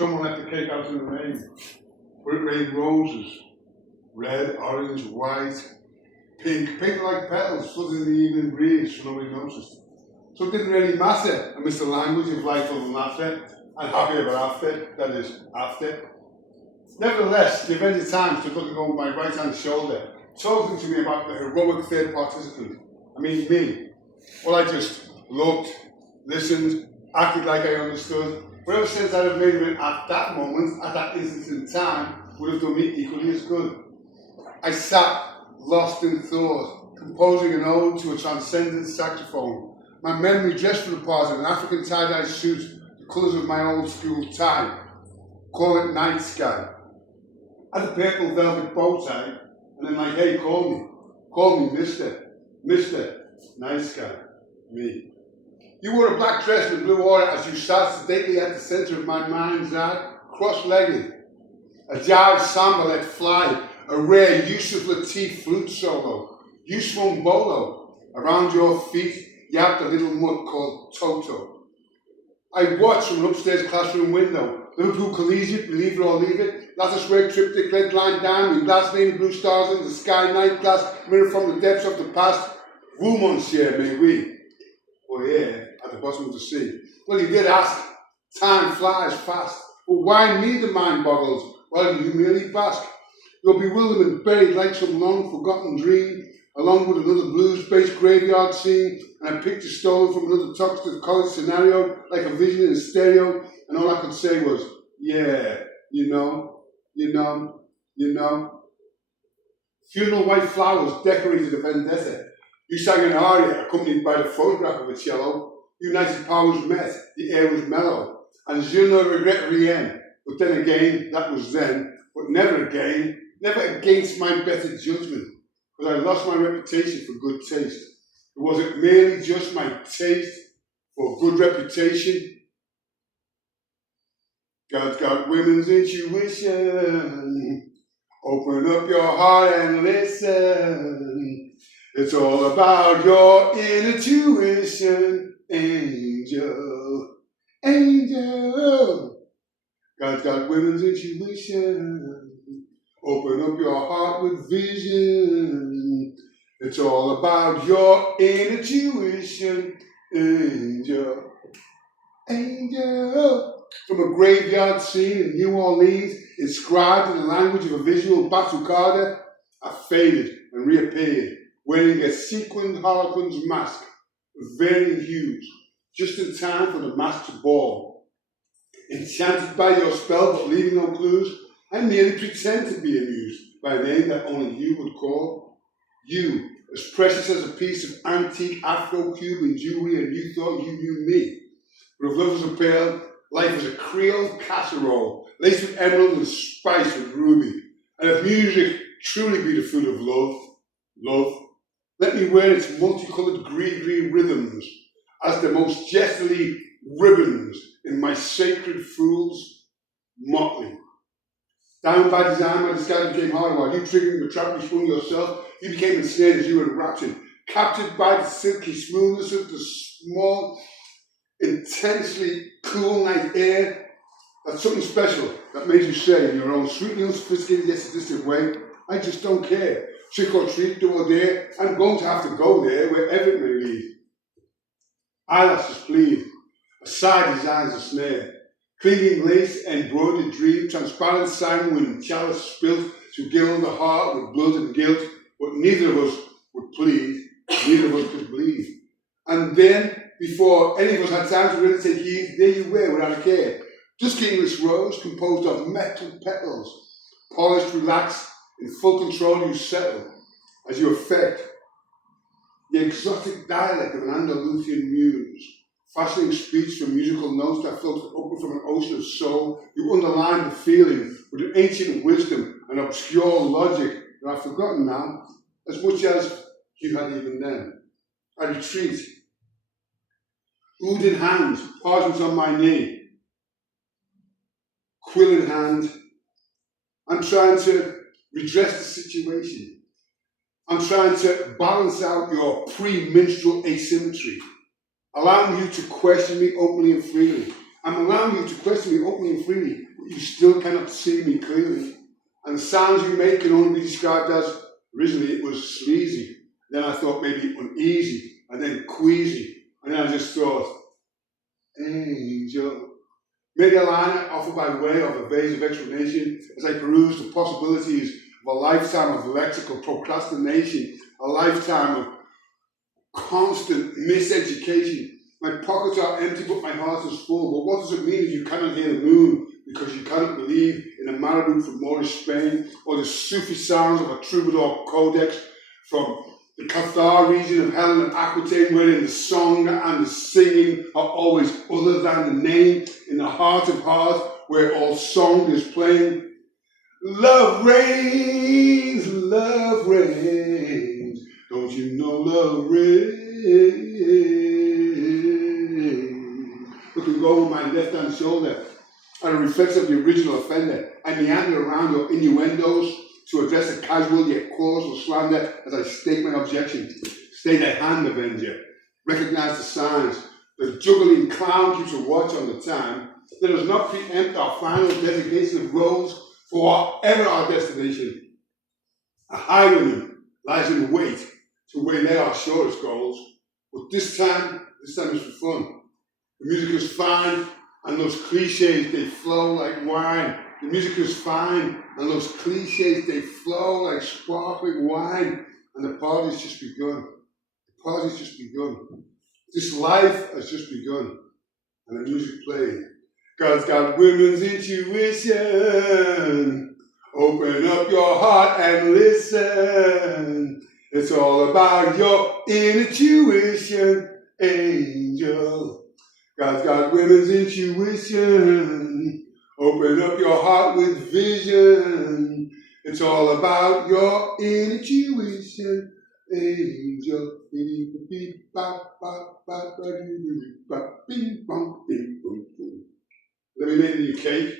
someone let the cake out in the rain. But it rained roses. Red, orange, white, pink like petals floating in the evening breeze, so nobody noticed. So it didn't really matter amidst the language of life and laughter, and happy ever after, that is, after. Nevertheless, the event of time stood looking over my right hand shoulder, talking to me about the heroic third participant. I mean me. Well, I just looked, listened, acted like I understood. Whatever sense I'd have made of it at that moment, at that instant in time, would have done me equally as good. I sat, lost in thought, composing an ode to a transcendent saxophone. My memory dressed for the part of an African tie-dye suit, the colours of my old school tie. Call it night sky. I had a purple velvet bow tie, and then like, hey, call me Mr. Night Sky, me. You wore a black dress with blue aura as you sat sedately at the centre of my mind's eye, cross-legged. A jive samba let fly, a rare Yusuf Lateef flute solo. You swung bolo. Around your feet yapped a little mutt called Toto. I watched from an upstairs classroom window. Liverpool Collegiate, Believe It or Leave It, Latticework Triptych, Red Line Diamond, glass vein blue stars in the sky, night glass, mirror from the depths of the past. Vous, monsieur, mais oui. Oh yeah, at the bottom of the sea. Well, you did ask. Time flies fast. But why me the mind boggles? While you merely bask. Your bewilderment buried like some long forgotten dream, along with another blues-based graveyard scene, and a picture stolen from another toxic college scenario, like a vision in stereo, and all I could say was, yeah, you know. Funeral white flowers decorated a vendetta. You sang an aria accompanied by the photograph of a cello. United powers met, the air was mellow, and je ne regrette rien. But then again, that was then, but never again, never against my better judgment, because I lost my reputation for good taste. Was it merely just my taste for good reputation? God's got women's intuition. Open up your heart and listen. It's all about your inner tuition, angel, angel. God's got women's intuition. Open up your heart with vision. It's all about your inner tuition, angel, angel. From a graveyard scene in New Orleans, inscribed in the language of a visual batucada, I faded and reappeared, wearing a sequined harlequin's mask of varying hues, just in time for the masked ball. Enchanted by your spell, but leaving no clues, I merely pretend to be amused by a name that only you would call. You, as precious as a piece of antique Afro-Cuban jewelry, and you thought you knew me. But if love was a pearl, life was a Creole casserole, laced with emerald and spiced with ruby. And if music truly be the food of love, let me wear its multicolored gree-gree rhythms as the most jestily ribbons in my sacred fool's motley. Down by design, my disguise became harder. While you triggering the trap you sprung yourself, you became ensnared as you were enraptured, captured by the silky smoothness of the small, intensely cool night air. That's something special that made you say in your own sweetly unsophisticated yet sadistic way, I just don't care. Trick or treat, do or dare, I'm going to have to go there wherever it may lead. Eyelashes plead, a side designs a snare, clinging lace, embroidered dream, transparent sanguine chalice spilt to gild the heart with blood and guilt, but neither of us would plead, neither of us could bleed. And then, before any of us had time to really take heed, there you were without a care. Dusky English rose composed of metal petals, polished, relaxed, in full control you settle as you affect the exotic dialect of an Andalusian muse, fashioning speech from musical notes that floated upward from an ocean of soul. You underline the feeling with an ancient wisdom and obscure logic that I've forgotten now, as much as you had even then. I retreat, oud in hand, parchment on my knee, quill in hand. I'm trying to redress the situation. I'm trying to balance out your pre-menstrual asymmetry, allowing you to question me openly and freely. I'm allowing you to question me openly and freely, but you still cannot see me clearly. And the sounds you make can only be described as, originally it was sleazy, then I thought maybe uneasy, and then queasy, and then I just thought, angel. Maybe a line offered by way of evasive explanation as I peruse the possibilities of a lifetime of lexical procrastination, a lifetime of constant miseducation. My pockets are empty, but my heart is full. But what does it mean if you cannot hear the moon because you cannot believe in a marabou from Moorish Spain, or the Sufi sounds of a troubadour codex from the Cathar region of Helen of Aquitaine, wherein the song and the singing are always other than the name, in the heart of hearts, where all song is playing? Love reigns, love reigns. Don't you know love reigns? Looking over my left-hand shoulder at a reflection of the original offender, I meander around your innuendos to address a casual yet causal slander as I state my objection. Stay thy hand, avenger. Recognize the signs. The juggling clown keeps a watch on the time. Let us not preempt our final designation of roles for whatever our destination. A highwayman lies in wait to waylay our shortest goals. But this time is for fun. The music is fine, and those cliches, they flow like wine. The music is fine, and those cliches, they flow like sparkling wine. And the party's just begun. The party's just begun. This life has just begun. And the music playing. God's got women's intuition. Open up your heart and listen. It's all about your intuition, angel. God's got women's intuition. Open up your heart with vision. It's all about your intuition, angel. Let me make you a cake.